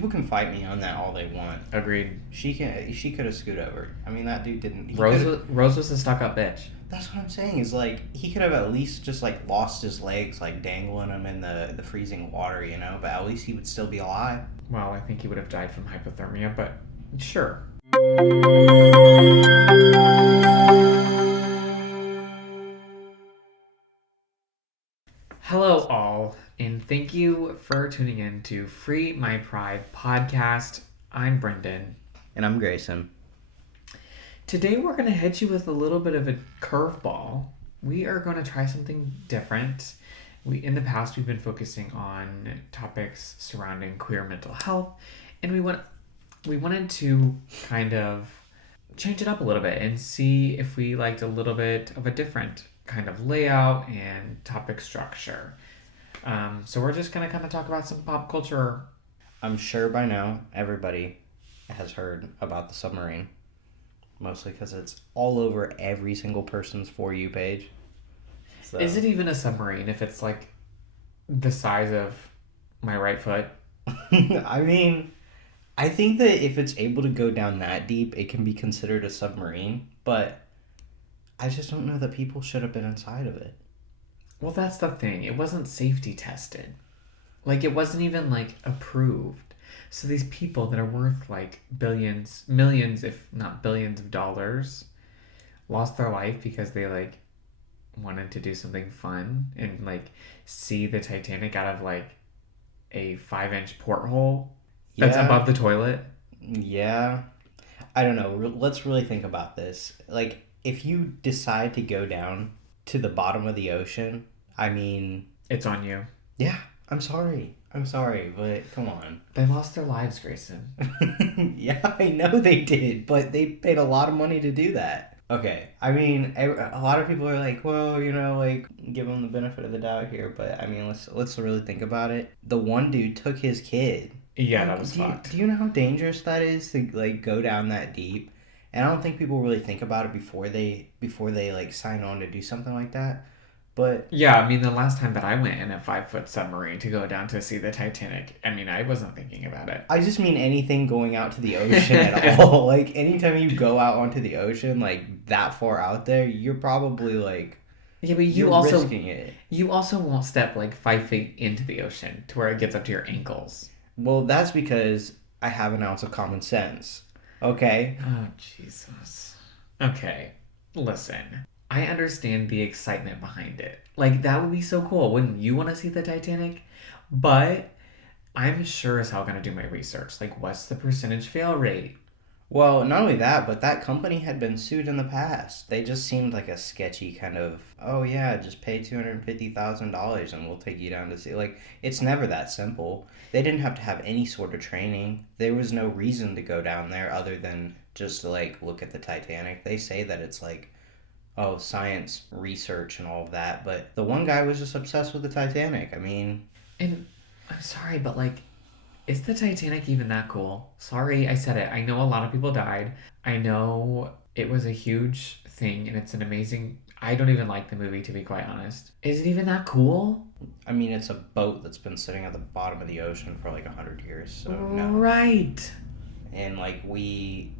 People can fight me on that all they want. Agreed. She could have scooted over. I mean, that dude didn't. Rose was a stuck-up bitch. That's what I'm saying. Is like he could have at least just like lost his legs, like dangling them in the freezing water, you know. But at least he would still be alive. Well, I think he would have died from hypothermia, but sure. Hello, all, and thank you for tuning in to Free My Pride podcast. I'm Brendan. And I'm Greyson. Today we're going to hit you with a little bit of a curveball. We are going to try something different. In the past, we've been focusing on topics surrounding queer mental health, and we wanted to kind of change it up a little bit and see if we liked a little bit of a different kind of layout and topic structure. So we're just going to kind of talk about some pop culture. I'm sure by now everybody has heard about the submarine. Mostly because it's all over every single person's For You page. So. Is it even a submarine if it's like the size of my right foot? I mean, I think that if it's able to go down that deep, it can be considered a submarine. But I just don't know that people should have been inside of it. Well, that's the thing. It wasn't safety tested. Like, it wasn't even, like, approved. So these people that are worth, like, billions, millions, if not billions of dollars, lost their life because they, like, wanted to do something fun and, like, see the Titanic out of, like, a 5-inch porthole that's above the toilet. Yeah. I don't know. Let's really think about this. Like, if you decide to go down to the bottom of the ocean, I mean... It's on you. Yeah. I'm sorry, but come on. They lost their lives, Greyson. Yeah, I know they did, but they paid a lot of money to do that. Okay, I mean, a lot of people are like, well, you know, like, give them the benefit of the doubt here, but I mean, let's really think about it. The one dude took his kid. Yeah, that was fucked. Do you know how dangerous that is to, like, go down that deep? And I don't think people really think about it before they like, sign on to do something like that. But yeah, I mean, the last time that I went in a 5-foot submarine to go down to see the Titanic, I mean, I wasn't thinking about it. I just mean anything going out to the ocean at all. Like, anytime you go out onto the ocean, like, that far out there, you're probably, like... Yeah, but you're also risking it. You also won't step, like, 5 feet into the ocean to where it gets up to your ankles. Well, that's because I have an ounce of common sense. Okay? Oh, Jesus. Okay, listen. I understand the excitement behind it. Like, that would be so cool. Wouldn't you want to see the Titanic? But I'm sure as hell going to do my research. Like, what's the percentage fail rate? Well, not only that, but that company had been sued in the past. They just seemed like a sketchy kind of, oh yeah, just pay $250,000 and we'll take you down to see. Like, it's never that simple. They didn't have to have any sort of training. There was no reason to go down there other than just to, like, look at the Titanic. They say that it's like, oh, science research and all of that, but the one guy was just obsessed with the Titanic. I mean... And I'm sorry, but, like, is the Titanic even that cool? Sorry, I said it. I know a lot of people died. I know it was a huge thing, and it's an amazing... I don't even like the movie, to be quite honest. Is it even that cool? I mean, it's a boat that's been sitting at the bottom of the ocean for, like, 100 years, so no. Right. And, like, we...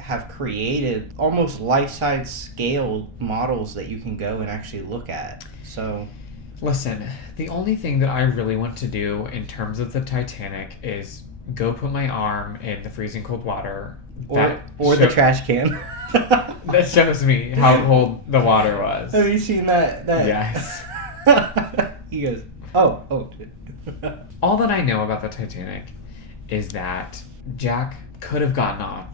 have created almost life-size scale models that you can go and actually look at. So, listen, the only thing that I really want to do in terms of the Titanic is go put my arm in the freezing cold water. Or the trash can. That shows me how cold the water was. Have you seen that? Yes. He goes, oh. All that I know about the Titanic is that Jack could have gotten on.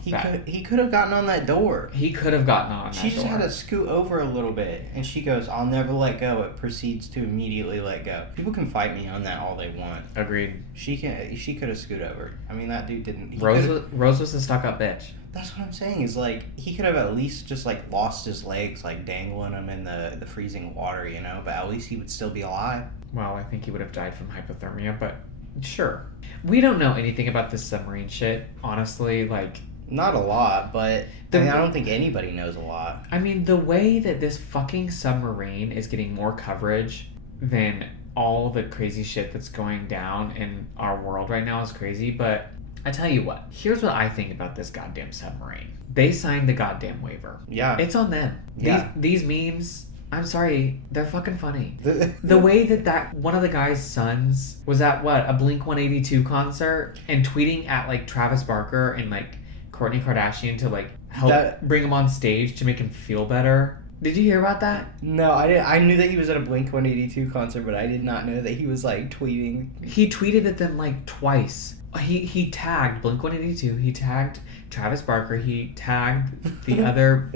He could have gotten on that door. He could have gotten on that door. She just had to scoot over a little bit, and she goes, I'll never let go. It proceeds to immediately let go. People can fight me on that all they want. Agreed. She could have scooted over. I mean, that dude didn't. Rose was a stuck-up bitch. That's what I'm saying, is, like, he could have at least just, like, lost his legs, like, dangling them in the freezing water, you know? But at least he would still be alive. Well, I think he would have died from hypothermia, but sure. We don't know anything about this submarine shit, honestly, like... Not a lot, but I don't think anybody knows a lot. I mean, the way that this fucking submarine is getting more coverage than all the crazy shit that's going down in our world right now is crazy, but I tell you what, here's what I think about this goddamn submarine. They signed the goddamn waiver. Yeah. It's on them. Yeah. These memes, I'm sorry, they're fucking funny. The way that one of the guy's sons was at a Blink-182 concert and tweeting at like Travis Barker and like Kourtney Kardashian to like help bring him on stage to make him feel better. Did you hear about that? No, I didn't. I knew that he was at a Blink-182 concert, but I did not know that he was like tweeting. He tweeted at them like twice. He tagged Blink-182. He tagged Travis Barker. He tagged the other.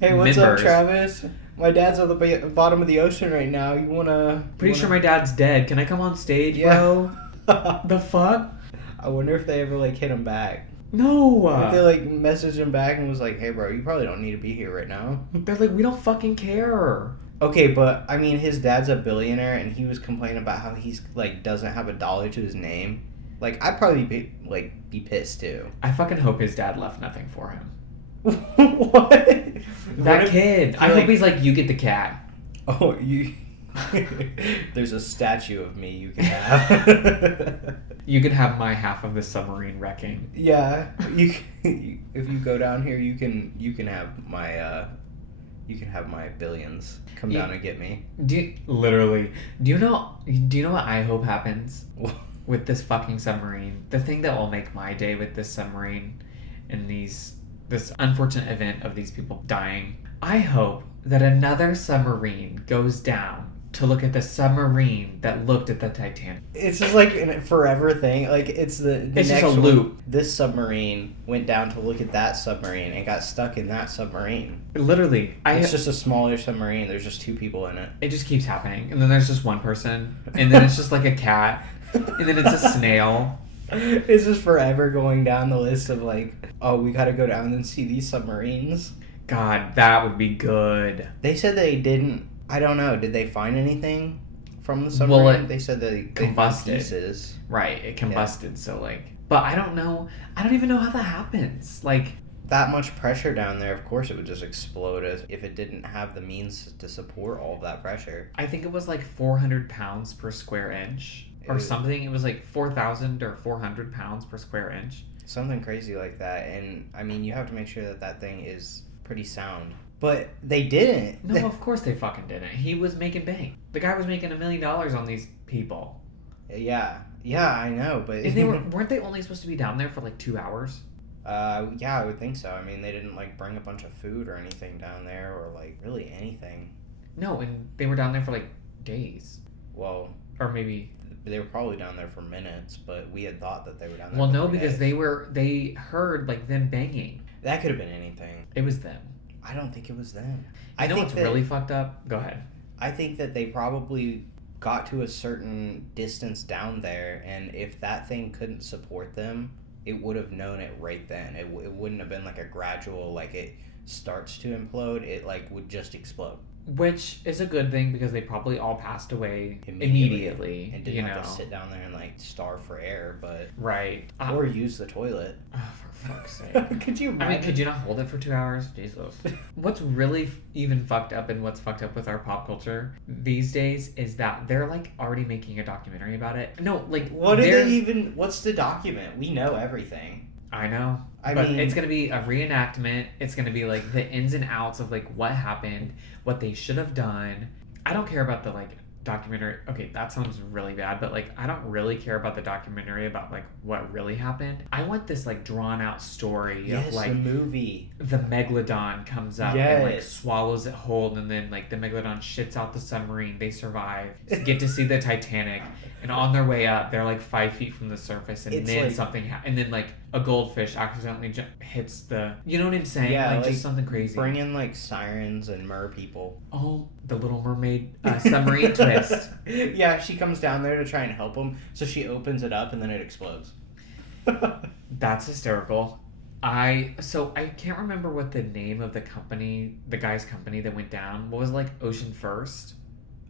Hey, what's up, Travis? My dad's on the bottom of the ocean right now. You wanna? Pretty sure my dad's dead. Can I come on stage, bro? The fuck? I wonder if they ever like hit him back. No. If they like messaged him back and was like, "Hey, bro, you probably don't need to be here right now." They're like, "We don't fucking care." Okay, but I mean, his dad's a billionaire, and he was complaining about how he's like doesn't have a dollar to his name. Like, I'd probably be pissed too. I fucking hope his dad left nothing for him. What? That kid. I hope he's like, you get the cat. Oh, you. There's a statue of me you can have. You can have my half of the submarine wrecking. Yeah, if you go down here, you can have my billions. Come down and get me. Do you know what I hope happens with this fucking submarine? The thing that will make my day with this submarine and this unfortunate event of these people dying. I hope that another submarine goes down to look at the submarine that looked at the Titanic. It's just like a forever thing. Like it's it's next just a loop. This submarine went down to look at that submarine and got stuck in that submarine. Literally, it's just a smaller submarine. There's just two people in it. It just keeps happening, and then there's just one person, and then it's just like a cat, and then it's a snail. It's just forever going down the list of like, oh, we got to go down and see these submarines. God, that would be good. They said they didn't. I don't know. Did they find anything from the submarine? Well, they said they combusted. Pieces. Right, it combusted. Yeah. So like, but I don't know. I don't even know how that happens. Like that much pressure down there. Of course, it would just explode if it didn't have the means to support all of that pressure. I think it was like 400 pounds per square inch or something. It was like 4,000 or 400 pounds per square inch. Something crazy like that. And I mean, you have to make sure that thing is pretty sound. But they didn't. No, of course they fucking didn't. He was making bank. The guy was making $1 million on these people. Yeah, I know, but and weren't they only supposed to be down there for like 2 hours? Yeah, I would think so. I mean, they didn't like bring a bunch of food or anything down there, or like really anything. No, and they were down there for like days. Well, or maybe they were probably down there for minutes, but we had thought that they were down there. Well, no, because they heard like them banging. That could have been anything. It was them. I don't think it was them. I know what's really fucked up? Go ahead. I think that they probably got to a certain distance down there, and if that thing couldn't support them, it would have known it right then. It wouldn't have been like a gradual, like it starts to implode, it like would just explode. Which is a good thing because they probably all passed away immediately and didn't have to sit down there and like starve for air, but right, or use the toilet. Oh, for fuck's sake! Could you imagine? I mean, could you not hold it for 2 hours? Jesus. What's really even fucked up and what's fucked up with our pop culture these days is that they're like already making a documentary about it. No, like what's the document? We know everything. I know. But it's going to be a reenactment. It's going to be like the ins and outs of like what happened, what they should have done. I don't care about the like documentary. Okay, that sounds really bad, but like I don't really care about the documentary about like what really happened. I want this like drawn out story of like a movie. The megalodon comes up and like swallows it whole, and then like the megalodon shits out the submarine. They survive, get to see the Titanic, and on their way up, they're like 5 feet from the surface, and then like, something and then like a goldfish accidentally hits the. You know what I'm saying? Yeah, like just something crazy. Bring in like sirens and mer people. Oh, the Little Mermaid submarine twist. Yeah, she comes down there to try and help him, so she opens it up and then it explodes. That's hysterical. I can't remember what the name of the guy's company that went down. What was it, like Ocean First?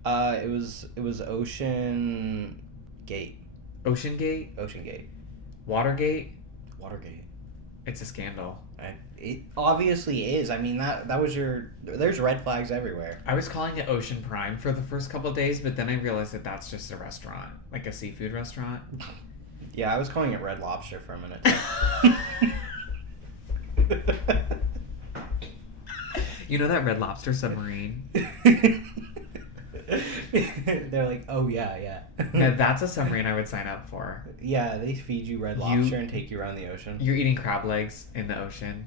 It was Ocean Gate. Ocean Gate? Ocean Gate. Watergate? Watergate. It's a scandal. It obviously is. I mean, that was there's red flags everywhere. I was calling it Ocean Prime for the first couple of days, but then I realized that that's just a restaurant, like a seafood restaurant. Yeah, I was calling it Red Lobster for a minute. You know that Red Lobster submarine? They're like, oh yeah. Now that's a submarine I would sign up for. Yeah, they feed you red lobster and take you around the ocean. You're eating crab legs in the ocean.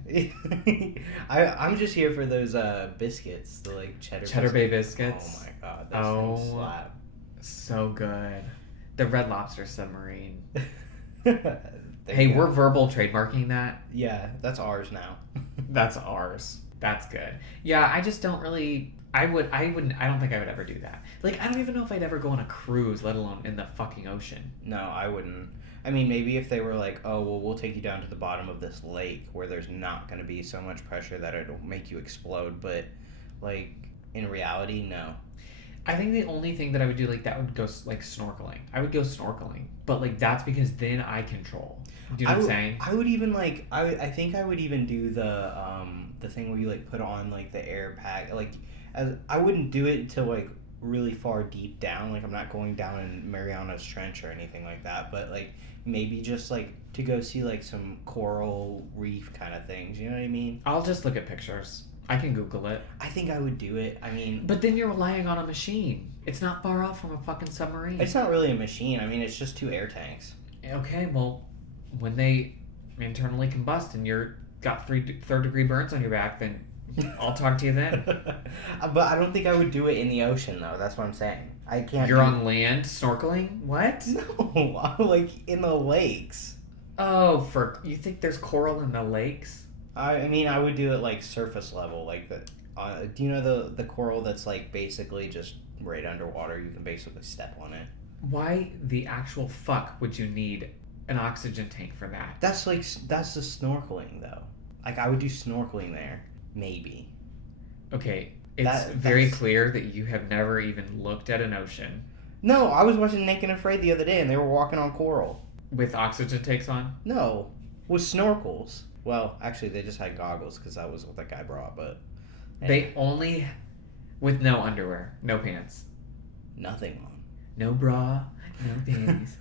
I'm just here for those biscuits, the like Cheddar Bay biscuits. Oh my god, those things slap. So good. The Red Lobster submarine. Hey, we're verbal trademarking that. Yeah, that's ours now. That's ours. That's good. Yeah, I just don't really. I don't think I would ever do that. Like, I don't even know if I'd ever go on a cruise, let alone in the fucking ocean. No, I wouldn't. I mean, maybe if they were like, oh, well, we'll take you down to the bottom of this lake where there's not going to be so much pressure that it'll make you explode. But, like, in reality, no. I think the only thing that I would do like that would go like snorkeling. I would go snorkeling, but like that's because then I control. Do you know what I'm saying? I would even like I think I would even do the thing where you like put on like the air pack like as I wouldn't do it to like really far deep down, like I'm not going down in Mariana's Trench or anything like that, but like maybe just like to go see like some coral reef kind of things, you know what I mean? I'll just look at pictures. I can Google it. I think I would do it. I mean, but then you're relying on a machine. It's not far off from a fucking submarine. It's not really a machine. I mean, it's just 2 air tanks. Okay, well, when they internally combust and you're got third degree burns on your back, then I'll talk to you then. But I don't think I would do it in the ocean, though. That's what I'm saying. I can't. You're on land snorkeling? What? No, like in the lakes. Oh, you think there's coral in the lakes? I mean, I would do it like surface level, like the. Do you know the coral that's like basically just right underwater? You can basically step on it. Why the actual fuck would you need an oxygen tank for that? That's the snorkeling though. Like I would do snorkeling there, maybe. Okay, it's very clear that you have never even looked at an ocean. No, I was watching Naked and Afraid the other day, and they were walking on coral with oxygen tanks on. No, with snorkels. Well, actually, they just had goggles because that was what that guy brought. But anyway. They only with no underwear, no pants, nothing on, no bra, no panties.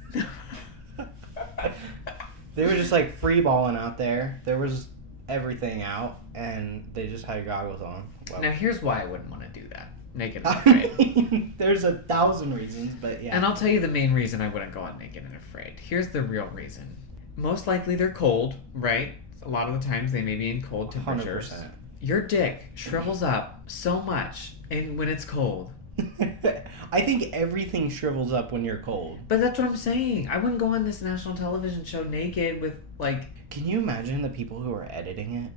They were just like free balling out there. There was everything out, and they just had goggles on. Well, now here's why I wouldn't want to do that. Naked and Afraid. There's 1,000 reasons, but yeah. And I'll tell you the main reason I wouldn't go on Naked and Afraid. Here's the real reason. Most likely they're cold, right? A lot of the times they may be in cold temperatures. 100%. Your dick shrivels up so much and when it's cold. I think everything shrivels up when you're cold. But that's what I'm saying. I wouldn't go on this national television show naked with like. Can you imagine the people who are editing it?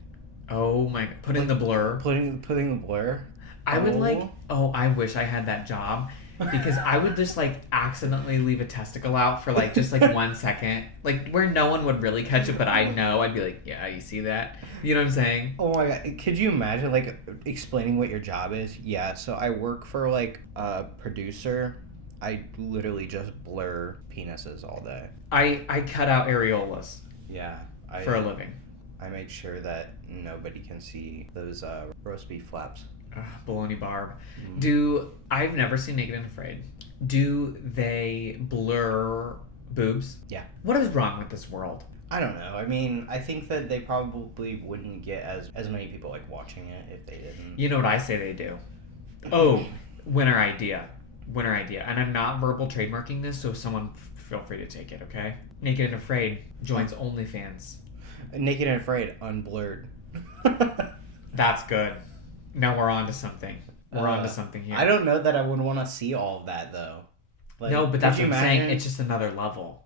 Oh my! Putting the blur. Putting the blur. I would like. Oh, I wish I had that job. Because I would just like accidentally leave a testicle out for like just like 1 second, like where no one would really catch it, but I know I'd be like, yeah, you see that? You know what I'm saying? Oh my god, could you imagine like explaining what your job is? Yeah, so I work for like a producer. I literally just blur penises all day. I cut out areolas. Yeah, for a living. I make sure that nobody can see those roast beef flaps. Bologna barb. I've never seen Naked and Afraid. Do they blur boobs? Yeah. What is wrong with this world? I don't know. I mean, I think that they probably wouldn't get as many people like watching it if they didn't. You know what I say they do? Oh, winner idea. And I'm not verbal trademarking this, so someone feel free to take it, okay? Naked and Afraid joins OnlyFans. Naked and Afraid unblurred. That's good. Now we're on to something. We're on to something here. I don't know that I would want to see all of that, though. Like, no, but that's what I'm saying. It's just another level.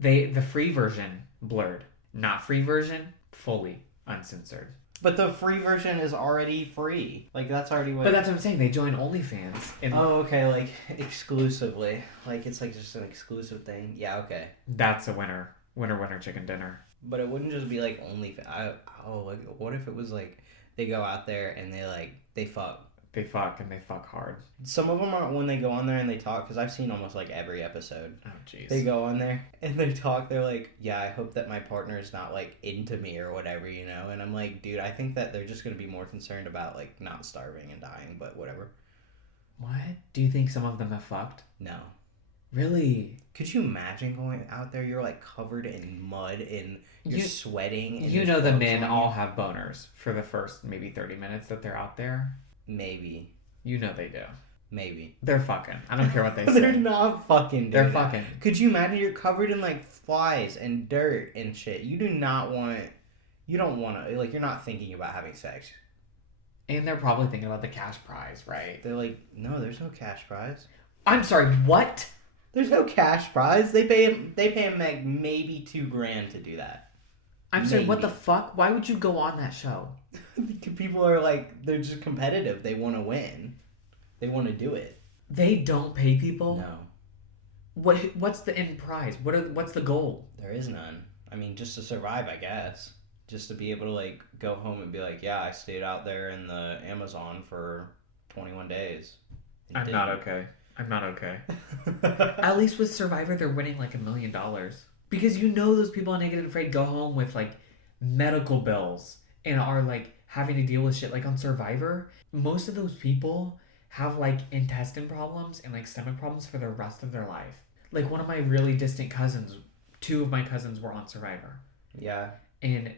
The free version, blurred. Not free version, fully uncensored. But the free version is already free. Like, that's already what... But that's what I'm saying. They join OnlyFans. Oh, okay. Like, exclusively. Like, it's like just an exclusive thing. Yeah, okay. That's a winner. Winner, chicken dinner. But it wouldn't just be like OnlyFans. Like, what if it was like... They go out there and they fuck. They fuck and they fuck hard. Some of them are when they go on there and they talk, because I've seen almost like every episode. Oh, jeez. They go on there and they talk. They're like, yeah, I hope that my partner is not like into me or whatever, you know? And I'm like, dude, I think that they're just going to be more concerned about like not starving and dying, but whatever. What? Do you think some of them have fucked? No. Really? Could you imagine going out there? You're like covered in mud and you're You sweating and you there's know the bugs men on all you. have boners for the first maybe 30 minutes that they're out there. Maybe. You know they do. Maybe. They're fucking. I don't care what they They're say. not fucking They're doing that. fucking. Could you imagine you're covered in like flies and dirt and shit? You do not want. You don't want to. Like, you're not thinking about having sex. And they're probably thinking about the cash prize, right? They're like, no, there's no cash prize. I'm sorry, what? There's no cash prize. They pay him. They pay him like maybe $2,000 to do that. I'm sorry, what the Maybe. fuck? Why would you go on that show? People are like, they're just competitive. They want to win. They want to do it. They don't pay people? No, What's the end prize? What's the goal? there is none. I mean, just to survive, I guess. Just to be able to like go home and be like, yeah, I stayed out there in the Amazon for 21 days. And I'm not okay. I'm not okay. didn't. At least with Survivor, they're winning like $1 million. Because you know those people on Naked and Afraid go home with like medical bills and are like having to deal with shit. Like on Survivor, most of those people have like intestine problems and like stomach problems for the rest of their life. Like one of my really distant cousins, two of my cousins were on Survivor. Yeah. And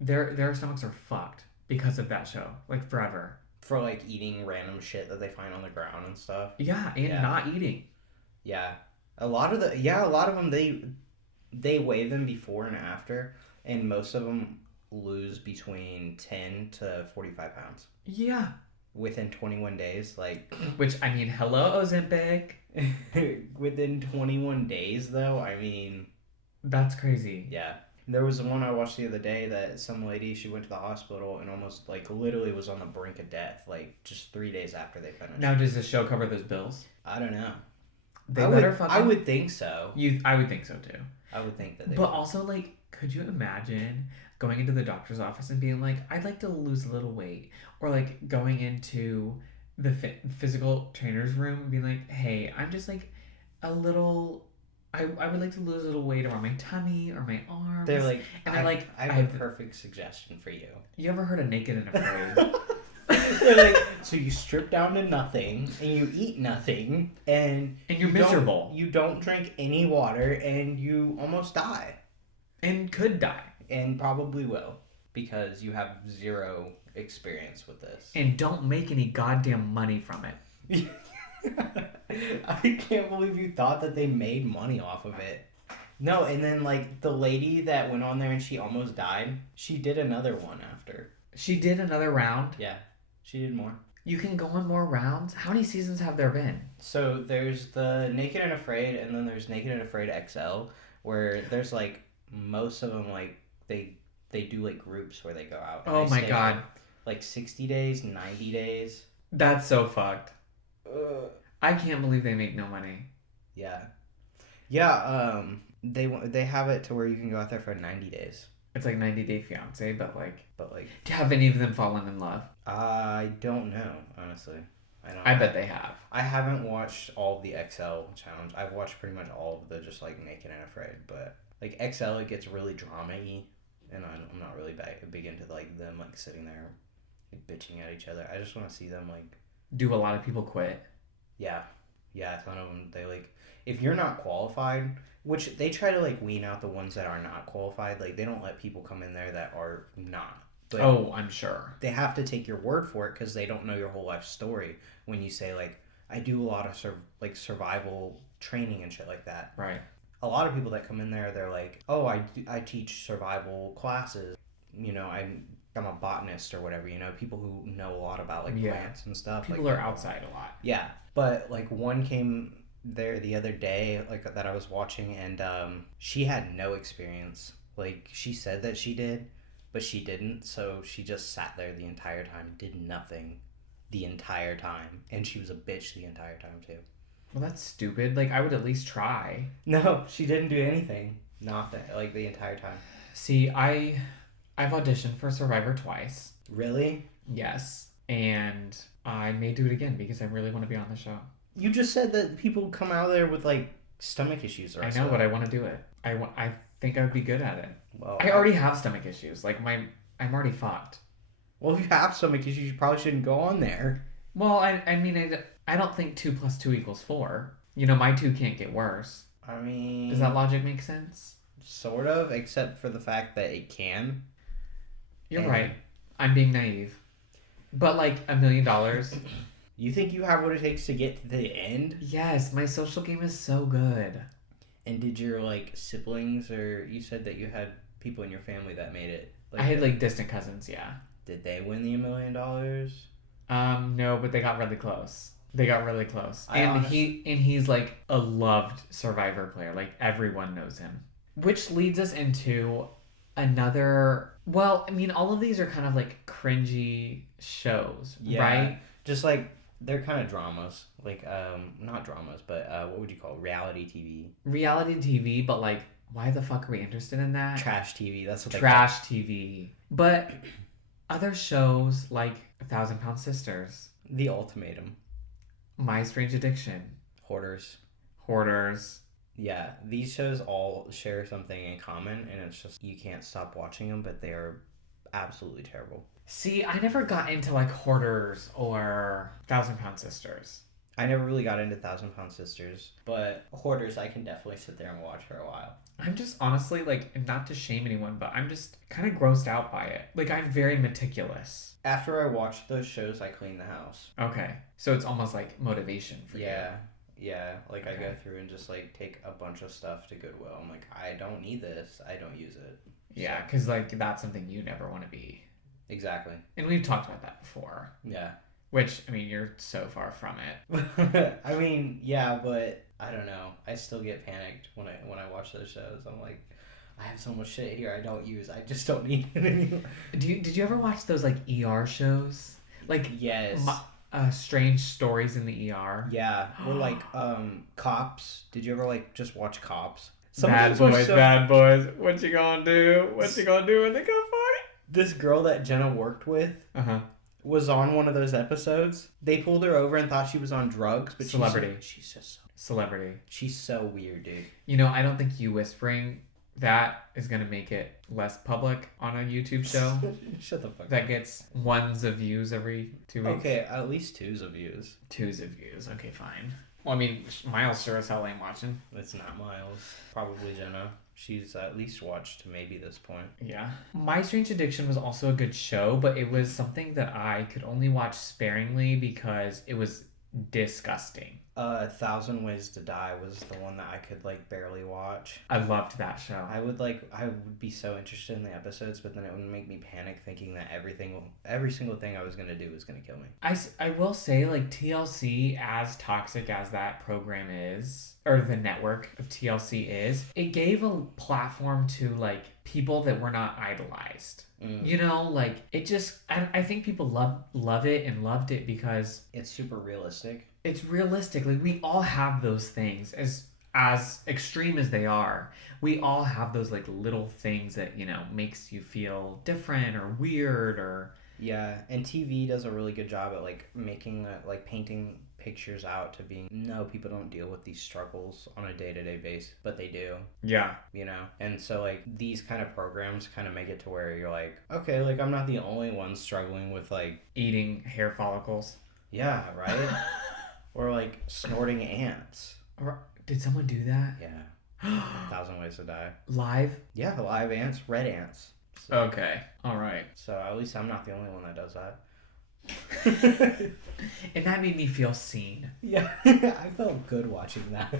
their stomachs are fucked because of that show. Like forever. For like eating random shit that they find on the ground and stuff. Yeah, and Yeah. not eating. Yeah. A lot of them they weigh them before and after, and most of them lose between 10 to 45 pounds Yeah. within 21 days. Like, Which, I mean, hello, Ozempic. within 21 days, though, I mean, That's crazy. yeah. There was one I watched the other day that some lady, she went to the hospital and almost, like, literally was on the brink of death, like, just 3 days after they finished. Now, does the show cover those bills? I don't know. They I better would, fucking... I would think so. I would think so, too. I would think that they But would. also, like, could you imagine going into the doctor's office and being like, I'd like to lose a little weight? Or, like, going into the physical trainer's room and being like, hey, I'm just, like, a little... I would like to lose a little weight around my tummy or my arms. They're like, And they're like, I have a perfect suggestion for you. You ever heard of Naked and Afraid? They're like, so you strip down to nothing and you eat nothing and And you're you don't- miserable. You don't drink any water and you almost die. And could die. And probably will because you have zero experience with this. And don't make any goddamn money from it. I can't believe you thought that they made money off of it. No, and then like the lady that went on there and she almost died, she did another one after. She did another round. Yeah, she did more. You can go on more rounds. How many seasons have there been? So there's the Naked and Afraid, and then there's Naked and Afraid XL, where there's like most of them like they do like groups where they go out. And Oh they my stay god. for, like 60 days, 90 days. That's so fucked. I can't believe they make no money. Yeah, yeah. They have it to where you can go out there for 90 days. It's like 90 Day Fiance, but like... But like, Have any of them fallen in love? I don't know, honestly. I bet they have. I haven't watched all of the XL challenge. I've watched pretty much all of the just like Naked and Afraid, but like XL, it gets really drama-y, and I'm not really big into like them like sitting there like, bitching at each other. I just want to see them like, Do a lot of people quit? yeah, a ton of them. They like, if you're not qualified, which they try to like wean out the ones that are not qualified. Like they don't let people come in there that are not. But Oh, I'm sure. they have to take your word for it because they don't know your whole life story. When you say like, I do a lot of survival training and shit like that. Right. A lot of people that come in there, they're like, oh, I teach survival classes. You know, I'm a botanist or whatever. You know, people who know a lot about like Yeah. plants and stuff. People like, are outside a lot. Yeah, but like one came there the other day, like that I was watching, and she had no experience. Like she said that she did, but she didn't. So she just sat there the entire time, did nothing, the entire time, and she was a bitch the entire time too. Well, that's stupid. Like, I would at least try. No, she didn't do anything. Nothing. Like the entire time. See, I've auditioned for Survivor twice. Really? Yes. And I may do it again because I really want to be on the show. You just said that people come out there with like stomach issues or I know, something. but I want to do it. I think I would be good at it. Well, I already have stomach issues. Like, I'm already fucked. Well, if you have stomach issues, you probably shouldn't go on there. Well, I mean, I don't think 2 + 2 = 4. You know, my two can't get worse. I Does that mean, logic make sense? sort of, except for the fact that it can. You're And right. I'm being naive. But like $1 million? you think you have what it takes to get to the end? Yes, my social game is so good. And did your like siblings, or you said that you had people in your family that made it? I had like distant cousins, yeah. Did they win the $1 million? No, but they got really close. They got really close. I And honestly- he's like a loved Survivor player. Like everyone knows him. Which leads us into another, well, I mean, all of these are kind of like cringy shows, Yeah. right? Just like they're kind of dramas, like not dramas, but what would you call it? Reality TV, Reality TV, but like why the fuck are we interested in that? trash TV. That's what they Trash TV. But other shows like 1,000 Pound Sisters, call it. The Ultimatum, My Strange Addiction, Hoarders. Hoarders. Yeah, these shows all share something in common, and it's just you can't stop watching them, but they are absolutely terrible. See, I never got into like Hoarders or 1,000 Pound Sisters. I never really got into Thousand Pound Sisters, but Hoarders I can definitely sit there and watch for a while. I'm just honestly like, not to shame anyone, but I'm just kind of grossed out by it. Like, I'm very meticulous. After I watch those shows, I clean the house. Okay, so it's almost like motivation for you. Yeah, like I go Okay. through and just like take a bunch of stuff to Goodwill. I'm like, I don't need this. I don't use it. Yeah, because like that's something you never want to be. Exactly. And we've talked about that before. Yeah. Which, I mean, you're so far from it. I mean, yeah, but I don't know. I still get panicked when I watch those shows. I'm like, I have so much shit here I don't use. I just don't need it anymore. Did you ever watch those like ER shows? Like Yes. strange stories in the ER. Yeah. Or like Cops. Did you ever like just watch Cops? Bad boys, bad boys. What you gonna do? What you gonna do when they come for This girl that Jenna worked with you? was on one of those episodes. They pulled her over and thought she was on drugs, but Celebrity. Celebrity. She's so weird, dude. You know, I don't think you whispering that is gonna make it less public on a YouTube show Shut the fuck that up. gets ones of views every 2 weeks. Okay, at least twos of views. Twos of views. Okay, fine. Well, I mean, Miles sure as hell ain't watching. It's not Miles. Probably Jenna. She's at least watched to maybe this point. Yeah. My Strange Addiction was also a good show, but it was something that I could only watch sparingly because it was disgusting. 1,000 Ways to Die was the one that I could like barely watch. I loved that show. I would be so interested in the episodes, but then it would make me panic thinking that every single thing I was gonna do was gonna kill me. I will say, like, TLC, as toxic as that program is, or the network of TLC is, it gave a platform to, like, people that were not idolized. You know, like, it just, I think people love it and loved it because It's super realistic. it's realistic. Like, we all have those things, as extreme as they are. We all have those, like, little things that, you know, makes you feel different or weird or... Yeah, and TV does a really good job at like making that, like painting pictures out to being, no, people don't deal with these struggles on a day-to-day basis, but they do, Yeah. you know? And so like these kind of programs kind of make it to where you're like, okay, like I'm not the only one struggling with like, Eating hair follicles. yeah, right? Or like snorting ants. Did someone do that? Yeah. 1,000 Ways to Die. Live? Yeah, live ants, red ants. So, Okay. All right. so at least I'm not the only one that does that. And that made me feel seen. Yeah, I felt good watching that.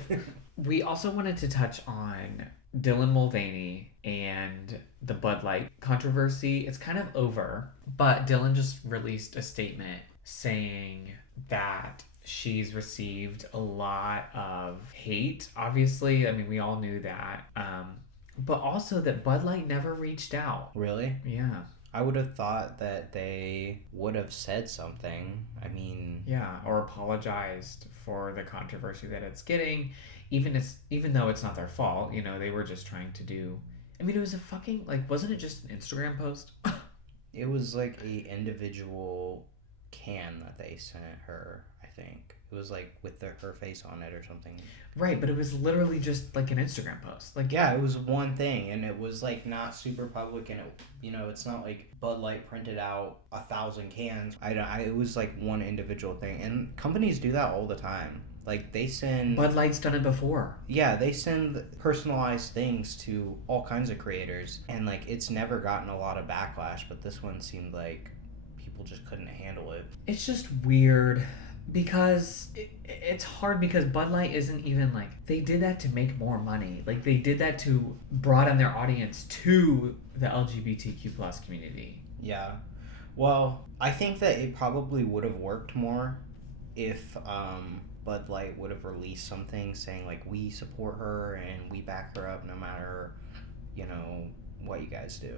We also wanted to touch on Dylan Mulvaney and the Bud Light controversy. It's kind of over, but Dylan just released a statement saying that she's received a lot of hate. Obviously, I mean, we all knew that. But also that Bud Light never reached out. Really? Yeah. I would have thought that they would have said something. I mean, Yeah, or apologized for the controversy that it's getting, even though it's not their fault. You know, they were just trying to do. I mean, it was a fucking, like, wasn't it just an Instagram post? it was like a individual can that they sent her, I think. It was like with her face on it or something. Right, but it was literally just like an Instagram post. Like, Yeah, it was one thing, and it was like not super public, and it, you know, it's not like Bud Light printed out 1,000 cans. It was like one individual thing, and companies do that all the time. Like, they send... Bud Light's done it before. Yeah, they send personalized things to all kinds of creators, and, like, it's never gotten a lot of backlash, but this one seemed like people just couldn't handle it. It's just weird because it's hard because Bud Light isn't even like, they did that to make more money. Like, they did that to broaden their audience to the LGBTQ plus community. Yeah. Well, I think that it probably would have worked more if Bud Light would have released something saying, like, we support her and we back her up no matter, you know, what you guys do.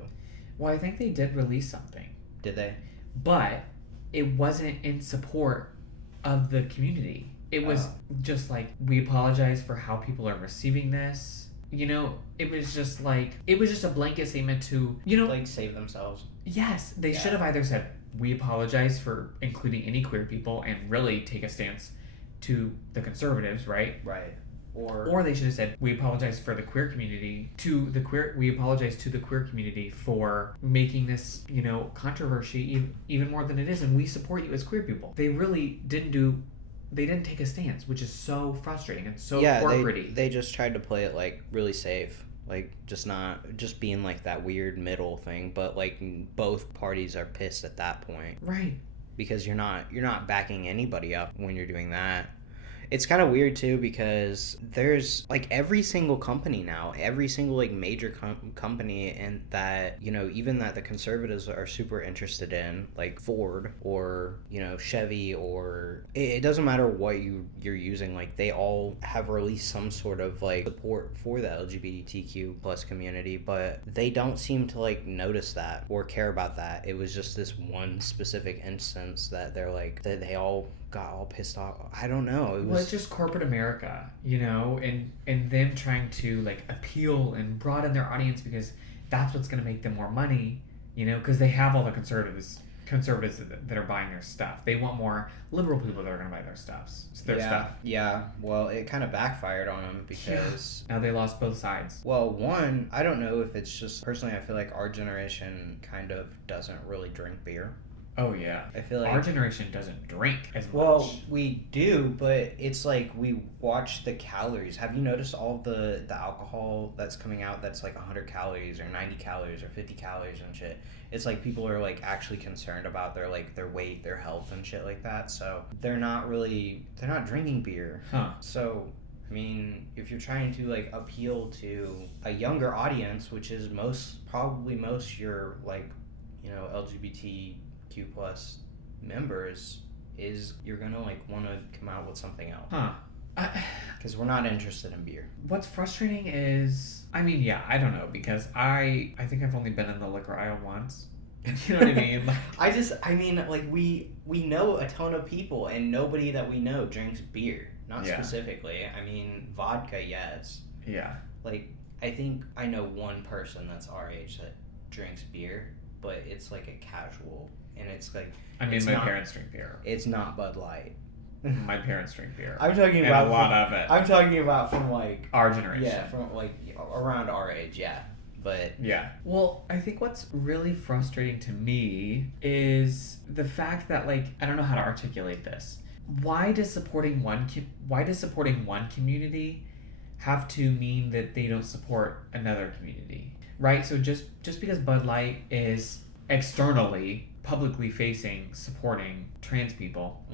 Well, I think they did release something. Did they? But it wasn't in support of the community. It was just like, we apologize for how people are receiving this. You know, it was just a blanket statement to, you know... Like, save themselves. Yes, they should have either said, we apologize for including any queer people and really take a stance to the conservatives, right? Right. Or they should have said, we apologize for the queer community we apologize to the queer community for making this, you know, controversy even more than it is, and we support you as queer people. They really they didn't take a stance, which is so frustrating and so corporate-y. They just tried to play it, like, really safe. Like, just being, like, that weird middle thing. But, like, both parties are pissed at that point. Right. Because you're not backing anybody up when you're doing that. It's kind of weird, too, because there's, like, every single company now, every single, like, major company, and that, you know, even that the conservatives are super interested in, like Ford or, you know, Chevy, or it doesn't matter what you're using, like, they all have released some sort of, like, support for the LGBTQ plus community, but they don't seem to, like, notice that or care about that. It was just this one specific instance that they're like, that they all got all pissed off. I don't know. Well, it's just corporate America, you know, and them trying to, like, appeal and broaden their audience because that's what's going to make them more money, you know, because they have all the conservatives that are buying their stuff. They want more liberal people that are going to buy their stuff. Yeah. Well, it kind of backfired on them because... Now they lost both sides. Well, one, I don't know if it's just... Personally, I feel like our generation kind of doesn't really drink beer. Oh, yeah. I feel like... Our generation doesn't drink as much. Well, we do, but it's like we watch the calories. Have you noticed all the alcohol that's coming out that's like 100 calories or 90 calories or 50 calories and shit? It's like people are like actually concerned about their weight, their health and shit like that. So they're not drinking beer. Huh. So, I mean, if you're trying to like appeal to a younger audience, which is probably most your like, you know, LGBTQ plus members, is you're gonna like want to come out with something else. Because we're not interested in beer. What's frustrating is, I mean, yeah, I don't know, because I think I've only been in the liquor aisle once. You know what I mean? Like, we know a ton of people, and nobody that we know drinks beer. Not specifically. I mean, vodka, yes. Yeah. Like, I think I know one person that's our age that drinks beer, but it's like a casual, and it's like... I mean, my parents drink beer. It's not Bud Light. My parents drink beer. I'm talking about... a lot of it. I'm talking about from, like... Our generation. Yeah, from, like, around our age, yeah. But... Yeah. Well, I think what's really frustrating to me is the fact that, like, I don't know how to articulate this. Why does supporting one community have to mean that they don't support another community? Right? So just because Bud Light is externally, publicly facing, supporting trans people,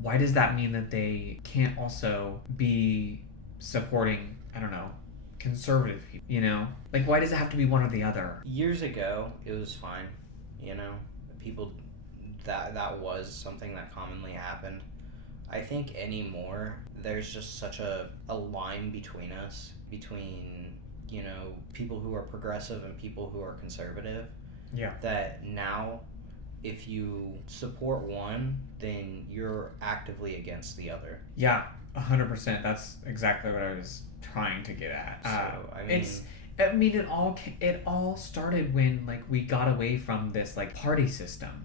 why does that mean that they can't also be supporting, I don't know, conservative people, you know? Like, why does it have to be one or the other? Years ago, it was fine, you know? People, that was something that commonly happened. I think anymore, there's just such a line between us, between, you know, people who are progressive and people who are conservative. Yeah. That now, if you support one, then you're actively against the other. Yeah, 100%. That's exactly what I was trying to get at. It all started when, like, we got away from this, like, party system.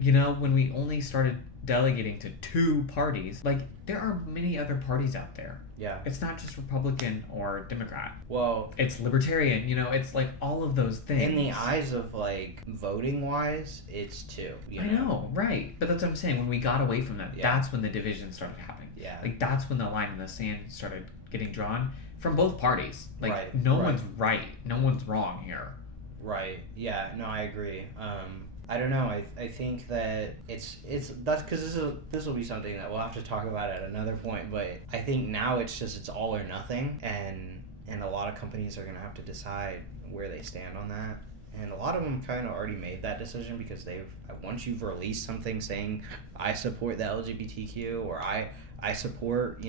You know, when we only started delegating to 2 parties. Like, there are many other parties out there. Yeah. It's not just Republican or Democrat. Well, it's Libertarian, you know, it's like all of those things. In the eyes of, like, voting wise, it's 2. I know, right. But that's what I'm saying. When we got away from that, that's when the division started happening. Yeah. Like, that's when the line in the sand started getting drawn from both parties. Like, Right, no right. one's right, no one's wrong here. Right. Yeah. No, I agree. I don't know. I think that that's because this will be something that we'll have to talk about at another point. But I think now it's all or nothing, and a lot of companies are gonna have to decide where they stand on that. And a lot of them kind of already made that decision because once you've released something saying I support the LGBTQ or I support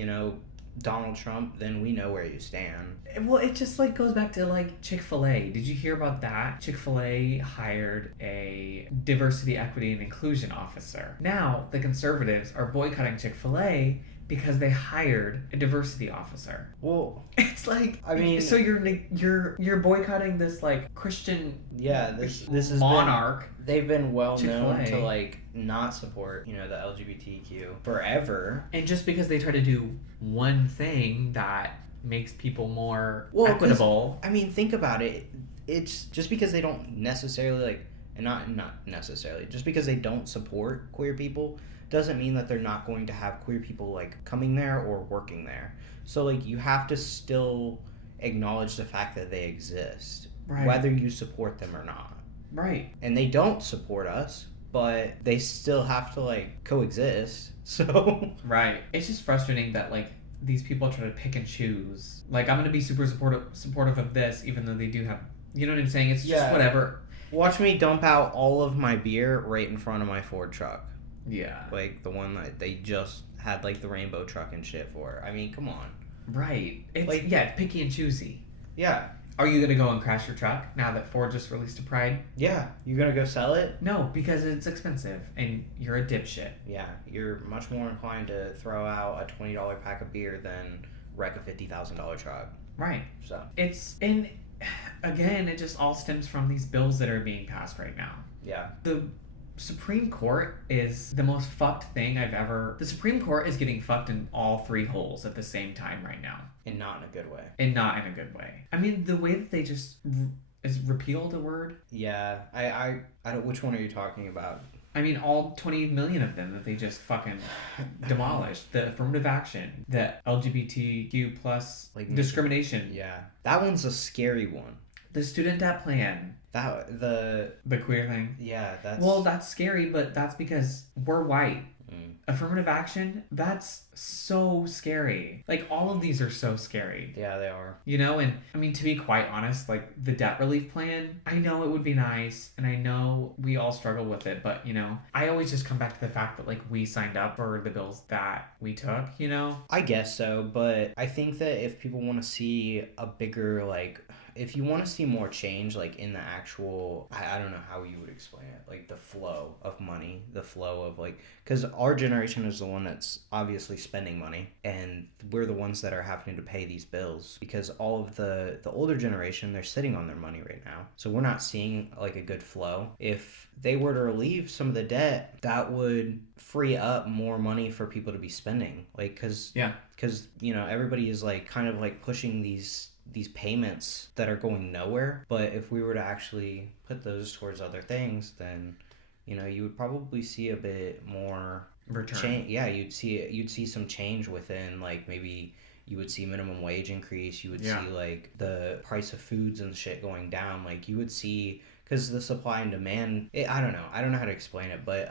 Donald Trump, then we know where you stand. Well, it just like goes back to like Chick-fil-A. Did you hear about that? Chick-fil-A hired a diversity, equity, and inclusion officer. Now the conservatives are boycotting Chick-fil-A because they hired a diversity officer. Well, It's like, I mean, so you're boycotting this like Christian this is monarch. They've been well known Chick-fil-A. to like not support the LGBTQ forever. And just because they try to do one thing that makes people more 'Cause, equitable. I mean, think about it. It's just because they don't necessarily like, and not necessarily, just because they don't support queer people doesn't mean that they're not going to have queer people like coming there or working there. So like you have to still acknowledge the fact that they exist, Right. whether you support them or not. Right. And they don't support us, but they still have to like coexist. So Right. It's just frustrating that like these people try to pick and choose. Like, I'm gonna be super supportive of this, even though they do have. You know what I'm saying? It's just Yeah. whatever. watch me dump out all of my beer right in front of my Ford truck. Yeah. Like the one that they just had like the rainbow truck and shit for. I mean, come on. Right. It's Like- it's picky and choosy. Yeah. Are you gonna go and crash your truck now that Ford just released a Pride? Yeah. You gonna go sell it? No, because it's expensive and you're a dipshit. Yeah. You're much more inclined to throw out a $20 pack of beer than wreck a $50,000 truck. Right. So It's and again, it just all stems from these bills that are being passed right now. yeah. The Supreme Court is the most fucked thing I've ever. The Supreme Court is getting fucked in all three holes at the same time right now, And not in a good way. and not in a good way. I mean, the way that they just is repealed a word. Yeah. I don't. Which one are you talking about? I mean, all 20 million of them that they just fucking demolished. The affirmative action, the LGBTQ plus Like- discrimination, Yeah. That one's a scary one. the student debt plan, The queer thing. yeah. That's Well, that's scary, but that's because we're white. Mm. Affirmative action, that's so scary. Like, all of these are so scary. Yeah, they are. You know, and I mean, to be quite honest, like the debt relief plan, I know it would be nice, and I know we all struggle with it, but I always just come back to the fact that like we signed up for the bills that we took, I guess so, but I think that if people want to see a bigger, like, if you want to see more change, like, in the actual, I don't know how you would explain it, like, the flow of money, the flow of, like, because our generation is the one that's obviously spending money, and we're the ones that are having to pay these bills, because all of the older generation, they're sitting on their money right now, so we're not seeing, like, a good flow. If they were to relieve some of the debt, that would free up more money for people to be spending, like, because everybody is like kind of like pushing these payments that are going nowhere. But if we were to actually put those towards other things, then you would probably see a bit more return. change. Yeah, you'd see some change within, like, maybe you would see minimum wage increase, you would see like the price of foods and shit going down, like you would see, because the supply and demand, I don't know how to explain it, but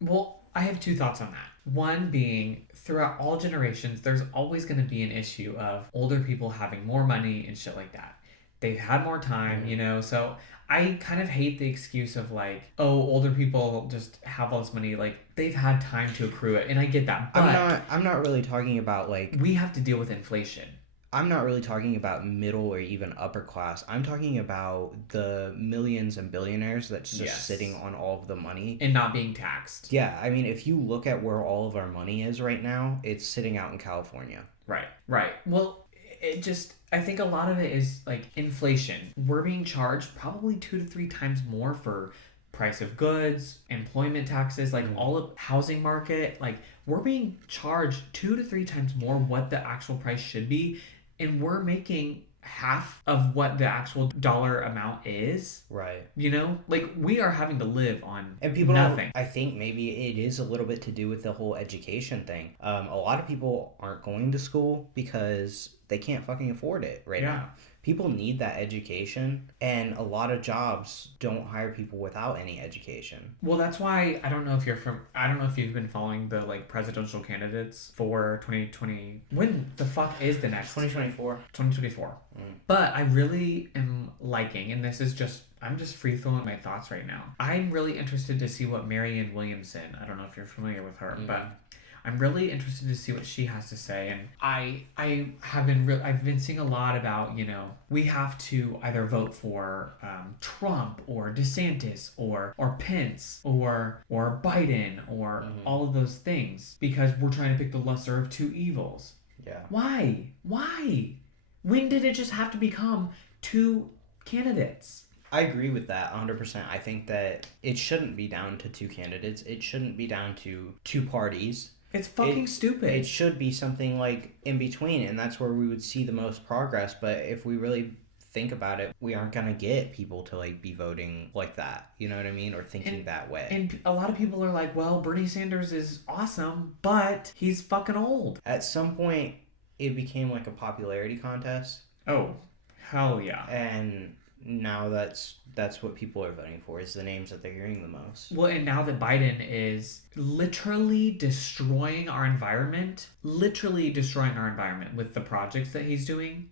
Well, I have two thoughts on that. One being, throughout all generations, there's always going to be an issue of older people having more money and shit like that. They've had more time, so I kind of hate the excuse of like, oh, older people just have all this money. Like, they've had time to accrue it, and I get that. But I'm not really talking about like, we have to deal with inflation. I'm not really talking about middle or even upper class. I'm talking about the millions and billionaires that's just sitting on all of the money. And not being taxed. Yeah, I mean, if you look at where all of our money is right now, it's sitting out in California. Right. Well, I think a lot of it is like inflation. We're being charged probably 2 to 3 times more for price of goods, employment taxes, like all of housing market. Like, we're being charged 2 to 3 times more what the actual price should be. And we're making half of what the actual dollar amount is. Right. You know, like we are having to live on And people nothing. I think maybe it is a little bit to do with the whole education thing. A lot of people aren't going to school because they can't fucking afford it right now. People need that education, and a lot of jobs don't hire people without any education. Well, that's why I don't know if you've been following the like presidential candidates for 2020. When the fuck is the next 2024? 2024. But I really am liking, and I'm just free throwing my thoughts right now. I'm really interested to see what Marianne Williamson, I don't know if you're familiar with her, but I'm really interested to see what she has to say. And I've been seeing a lot about, you know, we have to either vote for Trump or DeSantis or Pence or Biden or all of those things because we're trying to pick the lesser of two evils. Yeah. Why? When did it just have to become two candidates? I agree with that 100%. I think that it shouldn't be down to two candidates. It shouldn't be down to two parties. It's fucking stupid. It should be something like in between, and that's where we would see the most progress. But if we really think about it, we aren't gonna get people to like be voting like that. You know what I mean? Or thinking that way. And a lot of people are like, well, Bernie Sanders is awesome, but he's fucking old. At some point, it became like a popularity contest. Oh, hell yeah. And now that's what people are voting for, is the names that they're hearing the most. Well, and now that Biden is literally destroying our environment with the projects that he's doing,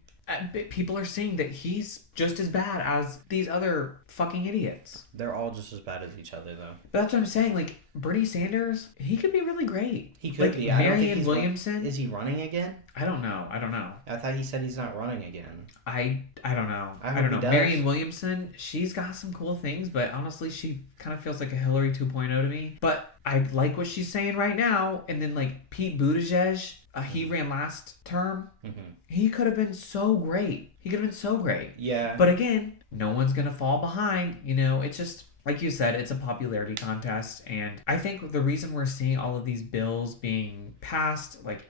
people are saying that he's just as bad as these other fucking idiots. They're all just as bad as each other, though. That's what I'm saying. Like, Bernie Sanders, he could be really great. He could like, be. Marianne Williamson. Is he running again? I don't know. I thought he said he's not running again. I don't know. I don't know. Marianne Williamson, she's got some cool things, but honestly, she kind of feels like a Hillary 2.0 to me. But I like what she's saying right now. And then, like, Pete Buttigieg, he ran last term. He could have been so great. Yeah. But again, no one's going to fall behind. You know, it's just, like you said, it's a popularity contest. And I think the reason we're seeing all of these bills being passed, like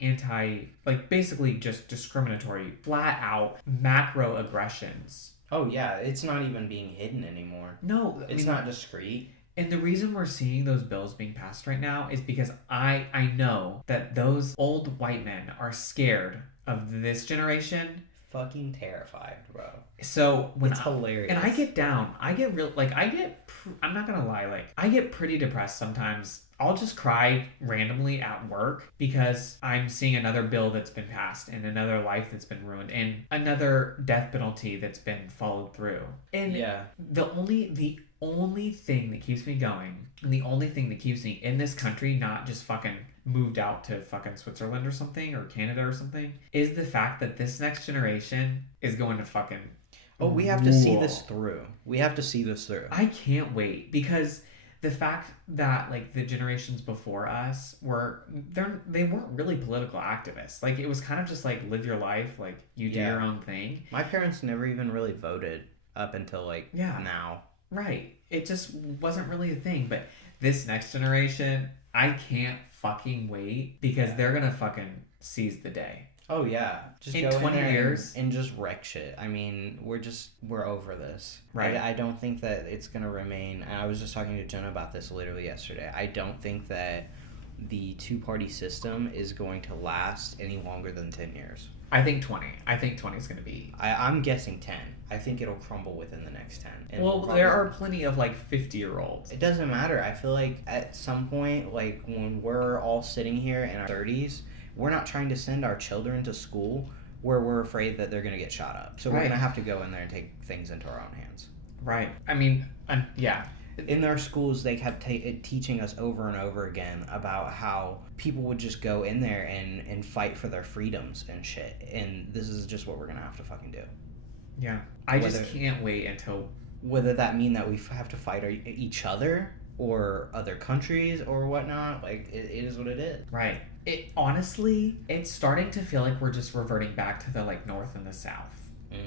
basically just discriminatory, flat out macro aggressions. Oh, yeah. It's not even being hidden anymore. No. It's not discreet. And the reason we're seeing those bills being passed right now is because I know that those old white men are scared of this generation. Fucking terrified, bro. So when it's hilarious. And I get down. I get real, like, I'm not gonna lie, like, I get pretty depressed sometimes. I'll just cry randomly at work because I'm seeing another bill that's been passed and another life that's been ruined and another death penalty that's been followed through. And the only thing that keeps me going and the only thing that keeps me in this country, not just fucking moved out to fucking Switzerland or something or Canada or something, is the fact that this next generation is going to fucking we have to see this through. I can't wait because the fact that like the generations before us they weren't really political activists. Like it was kind of just like live your life, like you do your own thing. My parents never even really voted up until like now. Right. It just wasn't really a thing. But this next generation, I can't fucking wait because they're gonna fucking seize the day. Oh yeah, just in go 20 in there years and just wreck shit. I mean, we're over this, right? I don't think that it's gonna remain. And I was just talking to Jenna about this literally yesterday. I don't think that the two-party system is going to last any longer than 10 years. I think 20. I think 20 is going to be... I'm guessing 10. I think it'll crumble within the next 10. And well, there are plenty of, like, 50-year-olds. It doesn't matter. I feel like at some point, like, when we're all sitting here in our 30s, we're not trying to send our children to school where we're afraid that they're going to get shot up. So we're going to have to go in there and take things into our own hands. Right. I mean, yeah. In their schools, they kept teaching us over and over again about how people would just go in there and fight for their freedoms and shit. And this is just what we're going to have to fucking do. Yeah. I just can't wait until... Whether that mean that we have to fight each other or other countries or whatnot, like, it is what it is. Right. Honestly, it's starting to feel like we're just reverting back to the, like, North and the South. Do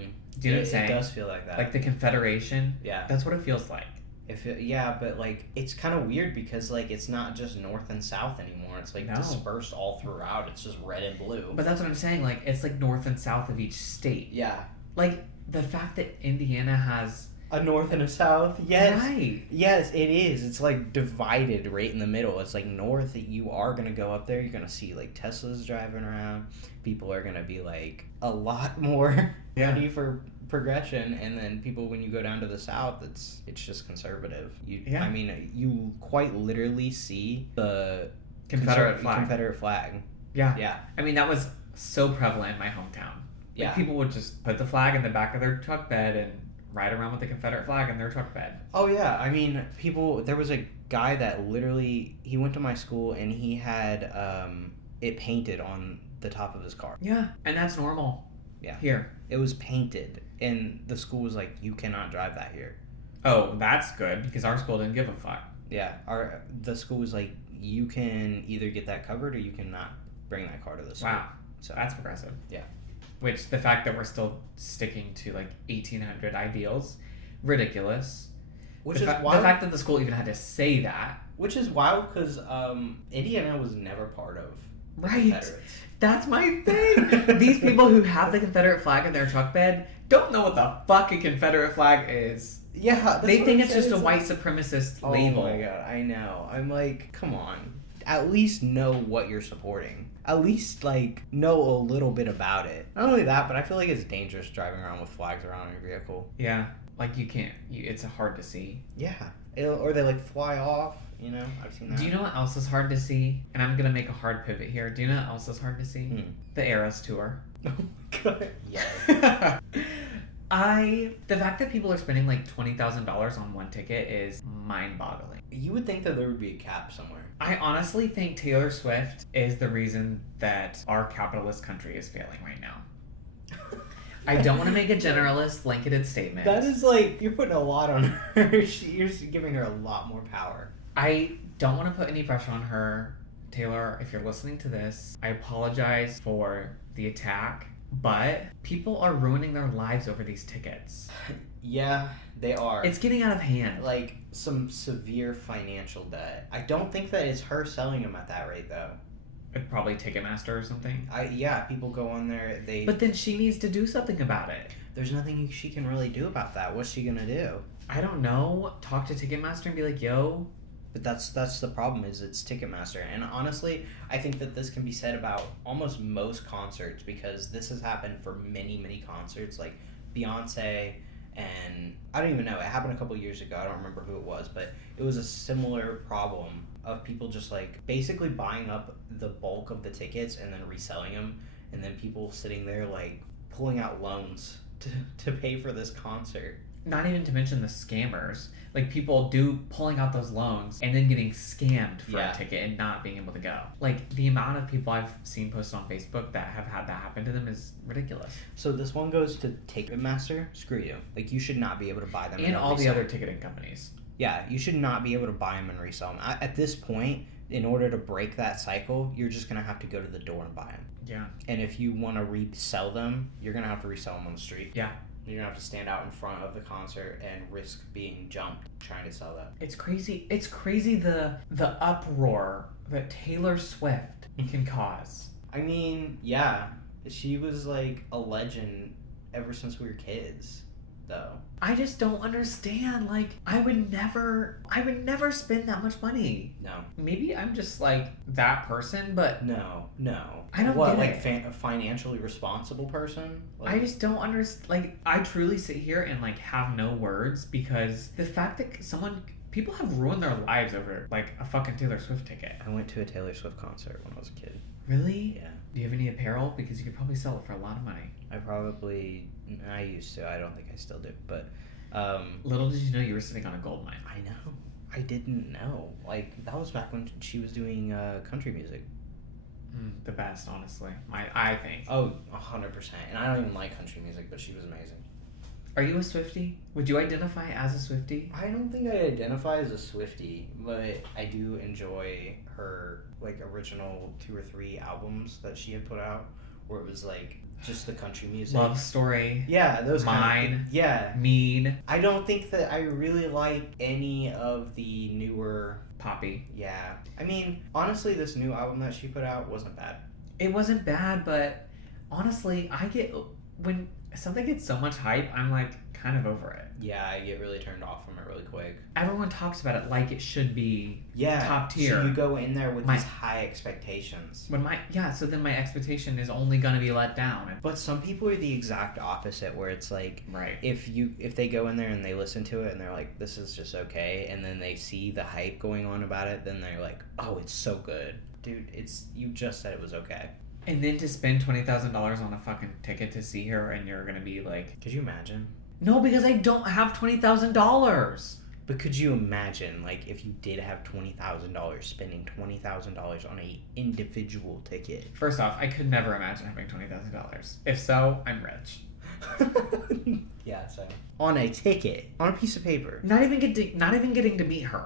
you know what I'm saying? It does feel like that. Like the Confederation. Yeah. That's what it feels like. But like it's kind of weird because like it's not just North and South anymore. It's like dispersed all throughout. It's just red and blue. But that's what I'm saying. Like it's like North and South of each state. Yeah. Like, the fact that Indiana has... A north and a south, yes. Right. Yes, it is. It's like divided right in the middle. It's like north, you are going to go up there, you're going to see like Teslas driving around. People are going to be like a lot more ready for progression, and then people, when you go down to the south, it's just conservative. I mean, you quite literally see the Confederate flag. Yeah. I mean, that was so prevalent in my hometown. Like, people would just put the flag in the back of their truck bed and ride around with the Confederate flag in their truck bed. Oh yeah, I mean, there was a guy that literally, he went to my school and he had it painted on the top of his car. Yeah, and that's normal. Yeah. Here. It was painted, and the school was like, you cannot drive that here. Oh, that's good, because our school didn't give a fuck. Yeah, the school was like, you can either get that covered or you cannot bring that car to the school. Wow, so that's progressive. Yeah. Which, the fact that we're still sticking to like 1800 ideals, ridiculous. Which the is wild. The fact that the school even had to say that. Which is wild, because Indiana was never part of the Right. Confederates. That's my thing. These people who have the Confederate flag in their truck bed don't know what the fuck a Confederate flag is. Yeah, they think it's just a white supremacist label. Oh my god, I know. I'm like, come on. At least know what you're supporting. At least, like, know a little bit about it. Not only that, but I feel like it's dangerous driving around with flags around your vehicle. Yeah, like you can't. It's hard to see. Yeah. Or they, like, fly off, you know? I've seen that. Do you know what else is hard to see? And I'm going to make a hard pivot here. Do you know what else is hard to see? The Eras Tour. Oh my god. Yeah. The fact that people are spending like $20,000 on one ticket is mind-boggling. You would think that there would be a cap somewhere. I honestly think Taylor Swift is the reason that our capitalist country is failing right now. I don't want to make a generalist, blanketed statement. That is like, you're putting a lot on her. You're giving her a lot more power. I don't want to put any pressure on her. Taylor, if you're listening to this, I apologize for the attack. But people are ruining their lives over these tickets. Yeah, they are. It's getting out of hand. Like, some severe financial debt. I don't think that it's her selling them at that rate, though. Probably Ticketmaster or something. Yeah, people go on there, But then she needs to do something about it. There's nothing she can really do about that. What's she gonna do? I don't know. Talk to Ticketmaster and be like, yo... But that's the problem, is it's Ticketmaster. And honestly, I think that this can be said about almost most concerts, because this has happened for many, many concerts, like Beyonce, and I don't even know, it happened a couple years ago, I don't remember who it was, but it was a similar problem of people just like basically buying up the bulk of the tickets and then reselling them, and then people sitting there like pulling out loans to pay for this concert. Not even to mention the scammers. Like, people pulling out those loans and then getting scammed for a ticket and not being able to go. Like, the amount of people I've seen posted on Facebook that have had that happen to them is ridiculous. So this one goes to Ticketmaster. Screw you. Like, you should not be able to buy them. And all the other ticketing companies. Yeah, you should not be able to buy them and resell them. At this point, in order to break that cycle, you're just going to have to go to the door and buy them. Yeah. And if you want to resell them, you're going to have to resell them on the street. Yeah. You're going to have to stand out in front of the concert and risk being jumped trying to sell that. It's crazy. It's crazy the uproar that Taylor Swift can cause. I mean, yeah. She was like a legend ever since we were kids, though. I just don't understand. Like, I would never spend that much money. No. Maybe I'm just like that person, but No. I don't what, get like it. A financially responsible person? Like, I just don't understand. Like, I truly sit here and like have no words, because the fact that people have ruined their lives over like a fucking Taylor Swift ticket. I went to a Taylor Swift concert when I was a kid. Really? Yeah. Do you have any apparel? Because you could probably sell it for a lot of money. I used to. I don't think I still do. But Little did you know you were sitting on a gold mine. I know. I didn't know. Like, that was back when she was doing country music. The best, honestly. I think. Oh, 100%. And I don't even like country music, but she was amazing. Are you a Swiftie? Would you identify as a Swiftie? I don't think I identify as a Swiftie, but I do enjoy her like original 2 or 3 albums that she had put out, where it was like just the country music. Love Story. Yeah, those Mine. Yeah. Mean. I don't think that I really like any of the newer Poppy. Yeah. I mean, honestly, this new album that she put out wasn't bad. It wasn't bad, but honestly, something gets so much hype, I'm like kind of over it. Yeah, I get really turned off from it really quick. Everyone talks about it like it should be Yeah, top tier. so you go in there with My- these high expectations. So then my expectation is only gonna be let down. But some people are the exact opposite, where it's like, Right. if they go in there and they listen to it and they're like, this is just okay, and then they see the hype going on about it, then they're like, oh, it's so good. Dude, you just said it was okay. And then to spend $20,000 on a fucking ticket to see her, and you're gonna be like, Could you imagine? no, because I don't have $20,000. But could you imagine, like, if you did have $20,000, spending $20,000 on a individual ticket? First off, I could never imagine having $20,000. If so, I'm rich. Yeah, so on a ticket, on a piece of paper. Not even getting to meet her.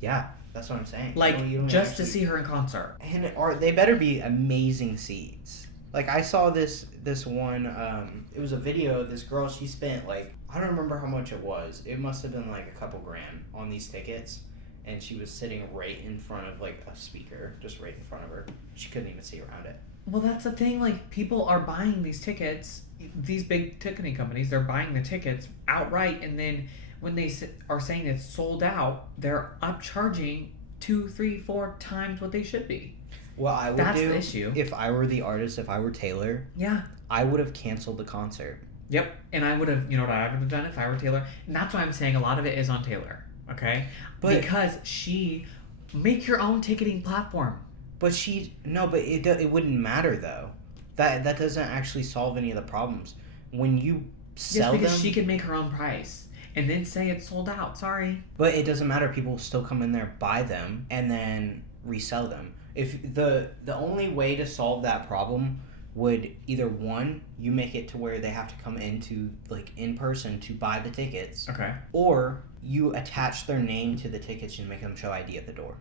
Yeah, that's what I'm saying. Like, You don't just actually- to see her in concert. And they better be amazing seats. Like, I saw this one, it was a video of this girl. She spent, like, I don't remember how much it was. It must have been like a couple grand on these tickets, and she was sitting right in front of, like, a speaker, just right in front of her. She couldn't even see around it. Well, that's the thing. Like, people are buying these tickets. These big ticketing companies, they're buying the tickets outright, and then when they are saying it's sold out, they're upcharging 2, 3, 4 times what they should be. Well, I would That's do, the issue. if I were the artist, if I were Taylor, Yeah. I would have canceled the concert. Yep. And I would have, you know what I would have done if I were Taylor? And that's why I'm saying a lot of it is on Taylor. Okay? But because make your own ticketing platform. but it wouldn't matter though. That doesn't actually solve any of the problems. When you sell Yes, because them, she can make her own price and then say it's sold out. Sorry. but it doesn't matter. People will still come in there, buy them, and then resell them. If the only way to solve that problem would either one, you make it to where they have to come into like in person to buy the tickets, Okay. or you attach their name to the tickets and make them show ID at the door.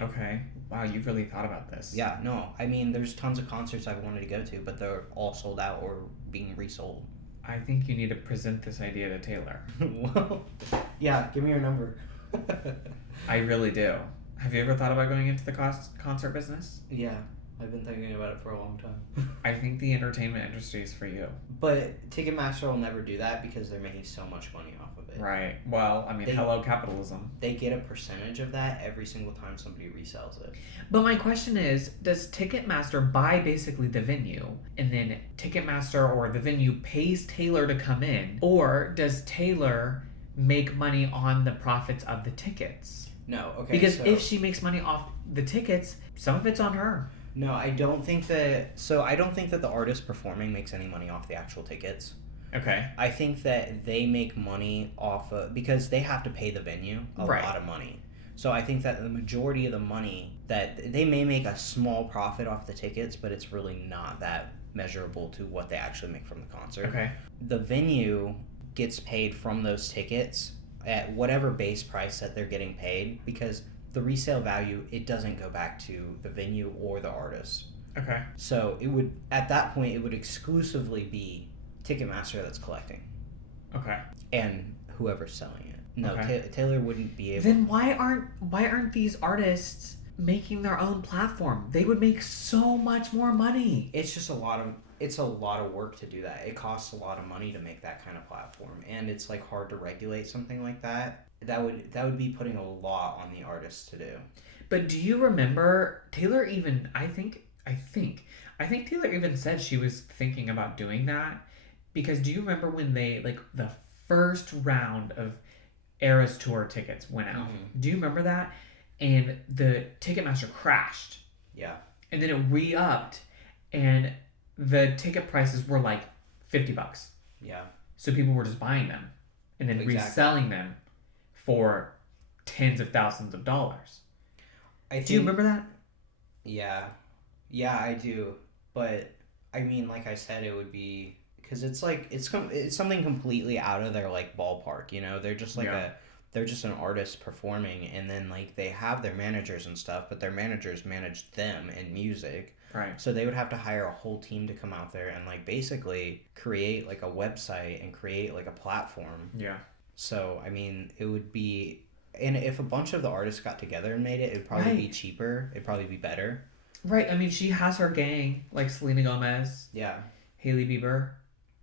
Okay. Wow, you've really thought about this. Yeah, no, I mean, there's tons of concerts I've wanted to go to, but they're all sold out or being resold. I think you need to present this idea to Taylor. Well, yeah, give me your number. I really do. Have you ever thought about going into the concert business? Yeah, I've been thinking about it for a long time. I think the entertainment industry is for you. But Ticketmaster will never do that because they're making so much money off of it. Right. Well, I mean, hello capitalism. They get a percentage of that every single time somebody resells it. But my question is, does Ticketmaster buy basically the venue, and then Ticketmaster or the venue pays Taylor to come in, or does Taylor make money on the profits of the tickets? No, okay. Because so, if she makes money off the tickets, some of it's on her. No, I don't think that. So I don't think that the artist performing makes any money off the actual tickets. Okay. I think that they make money off of, because they have to pay the venue a Right. lot of money. So I think that the majority of the money, that they may make a small profit off the tickets, but it's really not that measurable to what they actually make from the concert. Okay. The venue gets paid from those tickets at whatever base price that they're getting paid, because the resale value, it doesn't go back to the venue or the artist. Okay. So it would, at that point, it would exclusively be Ticketmaster that's collecting, Okay. and whoever's selling it. No, Okay. Taylor wouldn't be able. Then why aren't these artists making their own platform? They would make so much more money. It's just a lot of work to do that. It costs a lot of money to make that kind of platform, and it's like hard to regulate something like that. That would be putting a lot on the artists to do. But do you remember Taylor even? I think Taylor even said she was thinking about doing that, because do you remember when they, like, the first round of Eras Tour tickets went out? Mm-hmm. Do you remember that? And the Ticketmaster crashed. Yeah. And then it re-upped, and the ticket prices were like $50. Yeah. So people were just buying them and then Exactly. reselling them for tens of thousands of dollars. Do Do you remember that? Yeah. Yeah, I do. But I mean, like I said, it would be, because it's like it's something completely out of their like ballpark. You know, they're just like they're just an artist performing, and then like they have their managers and stuff, but their managers manage them in music. Right. So they would have to hire a whole team to come out there and like basically create like a website and create like a platform. Yeah. So I mean, it would be, and if a bunch of the artists got together and made it, it'd probably be Right. cheaper. It'd probably be better. Right. I mean, she has her gang, like Selena Gomez, Yeah. Hailey Bieber.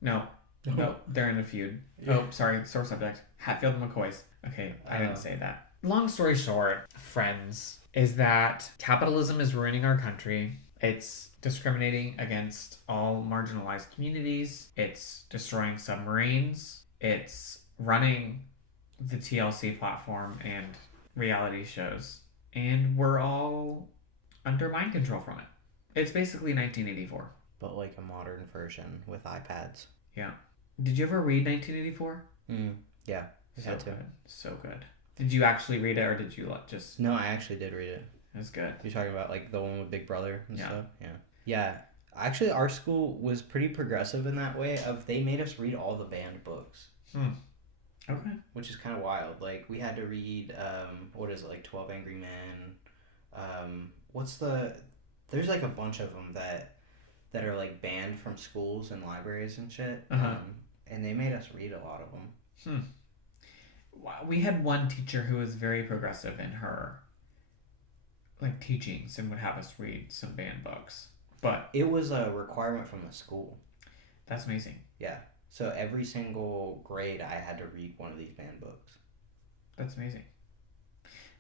No, no, they're in a feud. Oh, sorry, sore subject. Hatfield and McCoy's. Okay, I didn't say that. Long story short, friends, is that capitalism is ruining our country. It's discriminating against all marginalized communities. It's destroying submarines. It's running the TLC platform and reality shows. And we're all under mind control from it. It's basically 1984. But like a modern version with iPads. Yeah. Did you ever read 1984? Yeah, I So had to. good. So good. Did you actually read it or did you just. No, I actually did read it. It was good. You're talking about like the one with Big Brother and Yeah. stuff? Yeah. Yeah. Actually, our school was pretty progressive in that way of they made us read all the banned books. Okay. Which is kind of wild. Like, we had to read, what is it, like 12 Angry Men? There's like a bunch of them that are like banned from schools and libraries and shit. And they made us read a lot of them. Wow. We had one teacher who was very progressive in her like teachings and would have us read some banned books. But it was a requirement from the school. That's amazing. Yeah. So every single grade I had to read one of these banned books. That's amazing.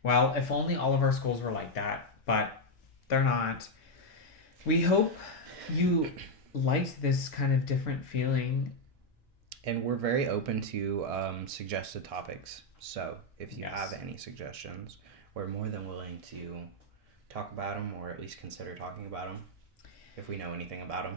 Well, if only all of our schools were like that, but they're not. We hope you liked this kind of different feeling. And we're very open to suggested topics. So if you have any suggestions, we're more than willing to talk about them or at least consider talking about them if we know anything about them.